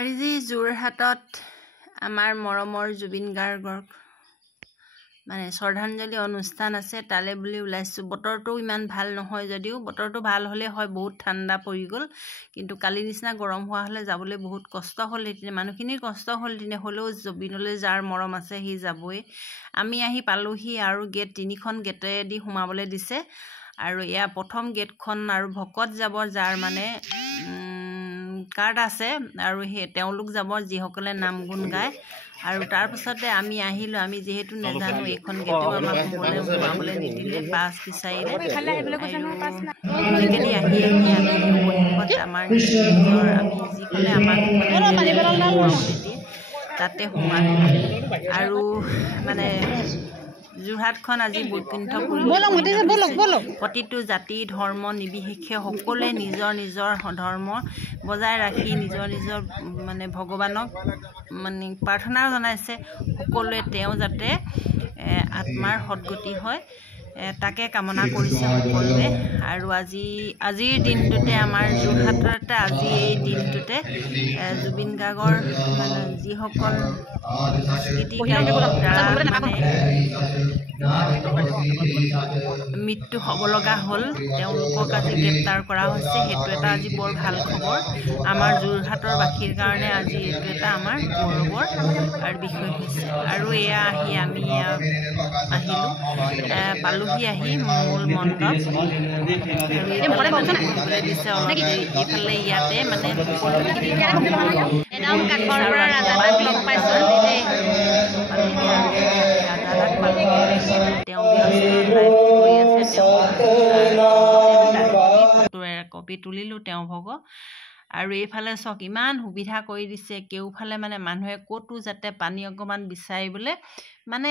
আজি যোৰহাটত আমাৰ মৰমৰ জুবিন গাৰ্গৰ মানে শ্ৰদ্ধাঞ্জলি অনুষ্ঠান আছে তালে বুলি ওলাইছোঁ। বতৰটো ইমান ভাল নহয় যদিও বতৰটো ভাল হ'লে হয় বহুত ঠাণ্ডা পৰি গ'ল, কিন্তু কালি নিচিনা গৰম হোৱা হ'লে যাবলৈ বহুত কষ্ট হ'ল। এতিয়া মানুহখিনিৰ কষ্ট হ'ল দিনে হ'লেও জুবিনলৈ যাৰ মৰম আছে সি যাবই। আমি আহি পালোহি আৰু গেট 3খন গেটেদি সোমাবলৈ দিছে আৰু এয়া প্ৰথম গেটখন আৰু ভকত যাব যাৰ মানে কাৰ্ড আছে আৰু সেই তেওঁলোক যাব যিসকলে নাম গুণ গায়। আৰু তাৰপিছতে আমি আহিলোঁ, আমি যিহেতু নাজানো এইখন গেটেও আমাক সোমাবলৈ নিদিলে, পাছ বিচাৰিলে। তেনেকেদি আহি আমি অৱশেষত আমাৰ নিজৰ আমি যিখনে আমাক দিয়ে তাতে সোমালোঁ। আৰু মানে যোৰহাটখন আজি বৈকুণ্ঠ প্ৰতিটো জাতি ধৰ্ম নিৰ্বিশেষে সকলোৱে নিজৰ নিজৰ ধৰ্ম বজাই ৰাখি নিজৰ নিজৰ মানে ভগৱানক মানে প্ৰাৰ্থনা জনাইছে সকলোৱে তেওঁ যাতে আত্মাৰ সদ্গতি হয় তাকে কামনা কৰিছে সকলোৱে। আৰু আজিৰ দিনটোতে আমাৰ যোৰহাটতে আজি এই দিনটোতে জুবিন গাৰ্গৰ মানে যিসকল মৃত্যু হ'ব লগা হ'ল তেওঁলোকক আজি গ্ৰেপ্তাৰ কৰা হৈছে। সেইটো এটা আজি বৰ ভাল খবৰ আমাৰ যোৰহাটৰ বাসীৰ কাৰণে। আজি এইটো এটা আমাৰ গৌৰৱৰ আৰু বিষয় হৈছে। আৰু এয়া আহি আমি আহিলোঁ পালোহি আহি মূল মণ্ডপ দিছে অলপ এইফালে ইয়াতে মানে সকলোখিনি কাষৰ পৰা ৰাজাক লগ পাইছোঁ কপি তুলিলোঁ তেওঁ ভগ। আৰু এইফালে চাওক ইমান সুবিধা কৰি দিছে, কেওফালে মানে মানুহে ক'তো যাতে পানী অকণমান বিচাৰিবলৈ মানে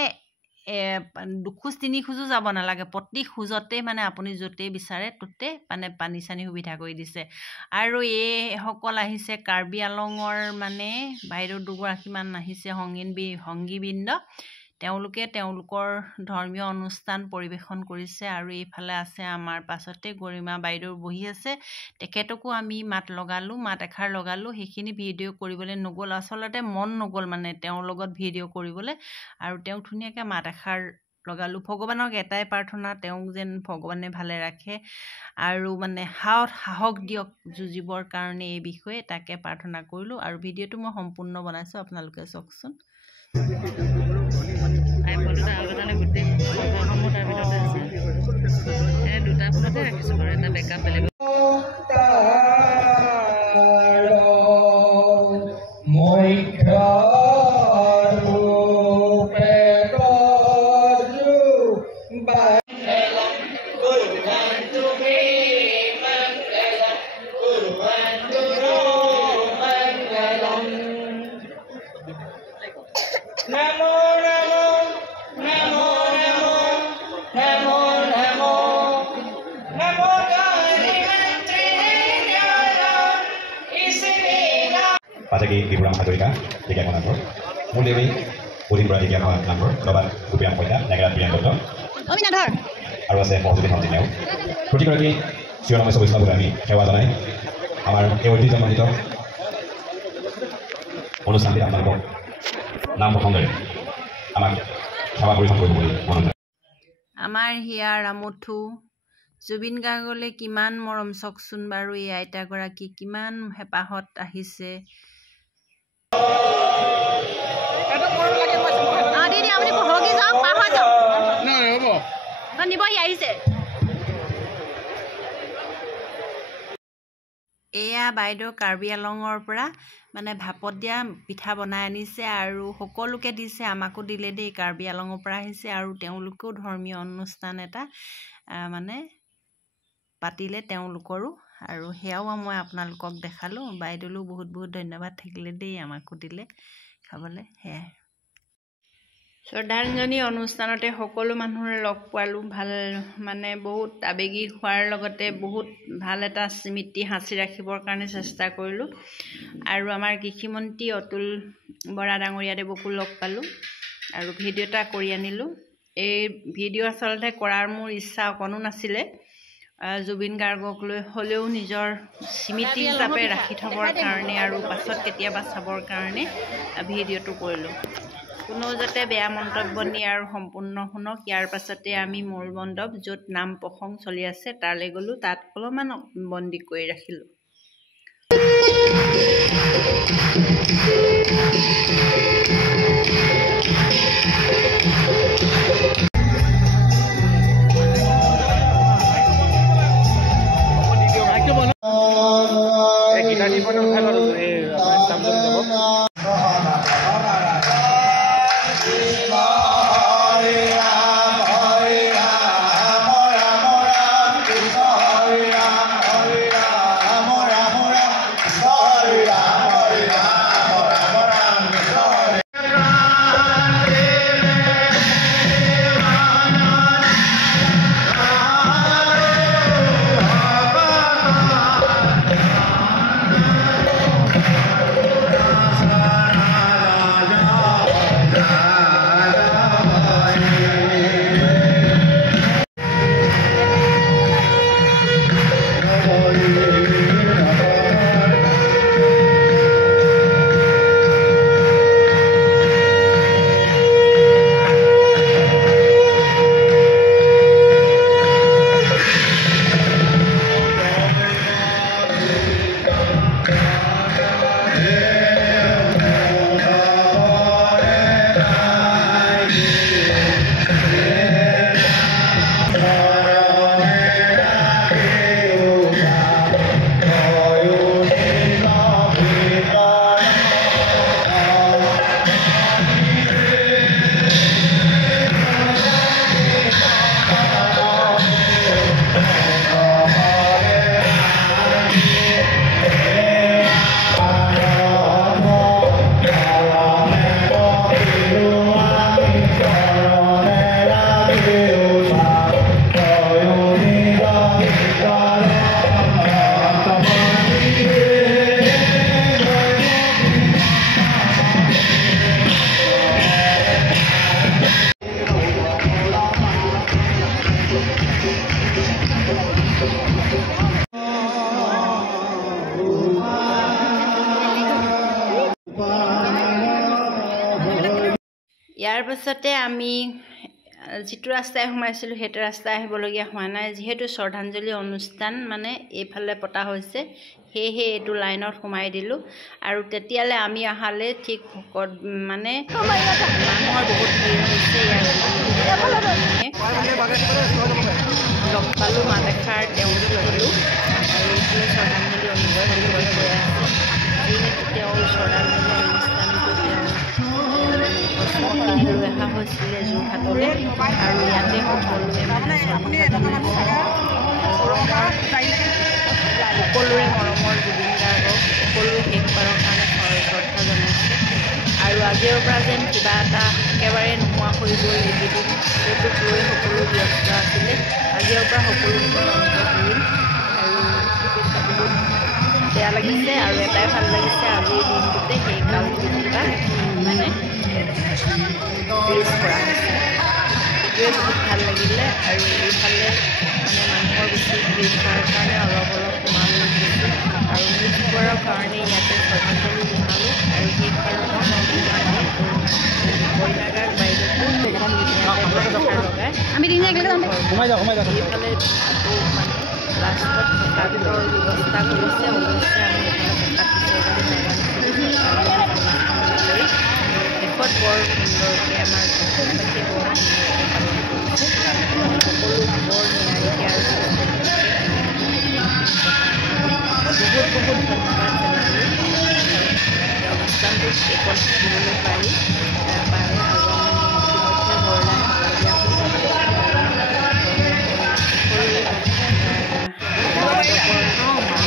দুখোজ তিনি খোজো যাব নালাগে, প্ৰতি খোজতে মানে আপুনি য'তেই বিচাৰে ত'তে মানে পানী চানী সুবিধা কৰি দিছে। আৰু এইসকল আহিছে কাৰ্বি আংলঙৰ মানে বাইদেউ দুগৰাকীমান আহিছে সংগীবৃন্দ, তেওঁলোকে তেওঁলোকৰ ধৰ্মীয় অনুষ্ঠান পৰিৱেশন কৰিছে। আৰু এইফালে আছে আমাৰ পাছতে গৰিমা বাইদেউ বহি আছে, তেখেতকো আমি মাত এষাৰ লগালোঁ। সেইখিনি ভিডিঅ' কৰিবলৈ নগ'ল, আচলতে মন নগ'ল মানে তেওঁৰ লগত ভিডিঅ' কৰিবলৈ। আৰু তেওঁক ধুনীয়াকৈ মাত এষাৰ লগালোঁ। ভগৱানক এটাই প্ৰাৰ্থনা, তেওঁক যেন ভগৱানে ভালে ৰাখে আৰু মানে সাহস দিয়ক যুঁজিবৰ কাৰণে এই বিষয়ে, তাকে প্ৰাৰ্থনা কৰিলোঁ। আৰু ভিডিঅ'টো মই সম্পূৰ্ণ বনাইছোঁ, আপোনালোকে চাওকচোন। দুটা ফোনতে ৰাখিছোঁ বাৰু, এটা বেকআপ বেলেগ Pasaki Iburam Hatorika, Tiga Konantor, Mudewi, Udin Beratiga Konantor, Babat Gupian Poida, Negara Pian Doto, আৰু আছে সহযোগী সঞ্জিনেও প্ৰতিগৰাকী শিৱনাময় বৈষ্ণৱ আমি সেৱা জনাই আমাৰ এই ঐতিহ্যমণ্ডিত অনুষ্ঠানটি আপোনালোকক নাম প্ৰসংগেৰে আমাক সেৱা পৰিৱেশন কৰিব বুলি মনত যায়। আমাৰ হিয়া ৰামথু জুবিন গাৰ্গলৈ কিমান মৰম চাওকচোন বাৰু। এই আইতাগৰাকী কিমান হেঁপাহত আহিছে। এয়া বাইদেউ কাৰ্বি আংলঙৰ পৰা মানে ভাপত দিয়া পিঠা বনাই আনিছে আৰু সকলোকে দিছে, আমাকো দিলে দেই। কাৰ্বি আংলঙৰ পৰা আহিছে আৰু তেওঁলোকেও ধৰ্মীয় অনুষ্ঠান এটা মানে পাতিলে তেওঁলোকৰো। আৰু সেয়াও মই আপোনালোকক দেখালোঁ। বাইদেউলৈও বহুত বহুত ধন্যবাদ থাকিলে দেই, আমাকো দিলে খাবলৈ। সেয়াই শ্ৰদ্ধাঞ্জলি অনুষ্ঠানতে সকলো মানুহৰে লগ পোৱালোঁ। ভাল মানে বহুত আৱেগিক হোৱাৰ লগতে বহুত ভাল এটা স্মৃতি সাঁচি ৰাখিবৰ কাৰণে চেষ্টা কৰিলোঁ। আৰু আমাৰ কৃষিমন্ত্ৰী অতুল বৰা ডাঙৰীয়াদেৱকো লগ পালোঁ আৰু ভিডিঅ' এটা কৰি আনিলোঁ। এই ভিডিঅ' আচলতে কৰাৰ মোৰ ইচ্ছা অকণো নাছিলে, জুবিন গাৰ্গক লৈ হ'লেও নিজৰ স্মৃতি হিচাপে ৰাখি থবৰ কাৰণে আৰু পাছত কেতিয়াবা চাবৰ কাৰণে ভিডিঅ'টো কৰিলোঁ। কোনো যাতে বেয়া মন্তব্য নিয়ে আৰু সম্পূৰ্ণ শুনক। ইয়াৰ পাছতে আমি মূল মণ্ডপ য'ত নাম প্ৰসংগ চলি আছে তালৈ গ'লোঁ, তাত অলপমান বন্দী কৰি ৰাখিলোঁ। ইয়াৰ পাছতে আমি যিটো ৰাস্তাই সোমাইছিলোঁ সেইটো ৰাস্তাই আহিবলগীয়া হোৱা নাই, যিহেতু শ্ৰদ্ধাঞ্জলি অনুষ্ঠান মানে এইফালে পতা হৈছে, সেয়েহে এইটো লাইনত সোমাই দিলোঁ। আৰু তেতিয়ালৈ আমি অহালৈ ঠিক মানে মানুহৰ বহুত ভিৰ হৈছে। লগ পালোঁ মা দেখাৰ তেওঁলোক গ'লোঁ আৰু এইফালে শ্ৰদ্ধাঞ্জলি অনুষ্ঠান হৈ আছে। যিহেতু তেওঁৰ শ্ৰদ্ধাঞ্জলি অনুষ্ঠানটো লৈ অহা হৈছিলে যোৰহাটলৈ, আৰু ইয়াতে সকলোৱে মানে সকলোৰে মৰমৰ জুবিন গাৰ্গক সকলোৱে শেষবাৰৰ কাৰণে শ্ৰদ্ধা জনাইছে। আৰু আজিৰ পৰা যেন কিবা এটা একেবাৰে নোহোৱা হৈ গ'ল, এইকেইদিন সেইটোক লৈ সকলো ব্যস্ত আছিলে। আজিৰ পৰা সকলোকে অনুভৱ কৰিম আৰু বহুত বেয়া লাগিছে আৰু এটাই ভাল লাগিছে, আজিৰ দিনটোতে সেই কামকেইটা মানে ৰিলিজ কৰা হৈছে। সেইটোৱে বহুত ভাল লাগিলে। আৰু এইফালে মানে মানুহৰ বেছি ভিৰ হোৱাৰ কাৰণে অলপ সোমালোঁ আৰু নিউজবোৰৰ কাৰণে ইয়াতে শ্ৰদ্ধাঞ্জলি জনালোঁ। আৰু সেই কাৰণে বৈনাগাৰ বাইদেউকো লগাই এইফালে আকৌ মানে লাষ্টত থকাৰ ব্যৱস্থা কৰিছে। অৱশ্যে আমি শেষত বৰ সুন্দৰকৈ আমাৰ সকলো বৰ নিয়াৰিকৈ আৰু বহুত ধন্যবাদ জনালোঁ অনুষ্ঠানটোত একত থাকিবলৈ পাৰি পাৰে। আৰু ঘৰলৈ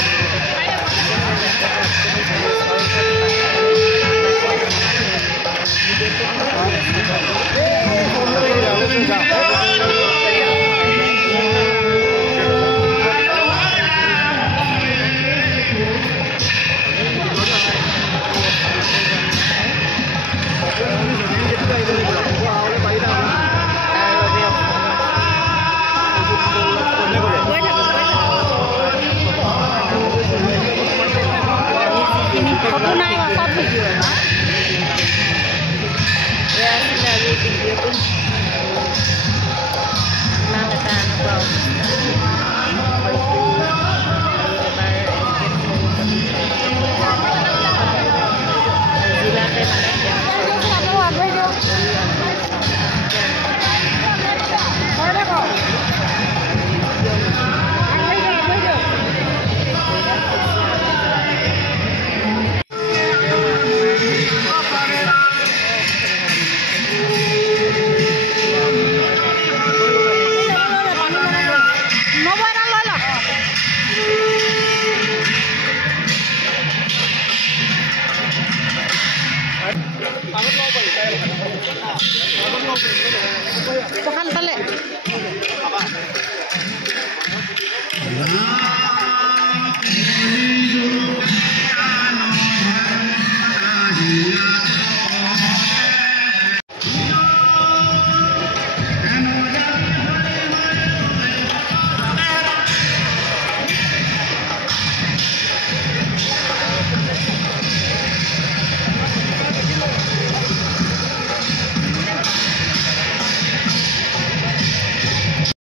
Thank you.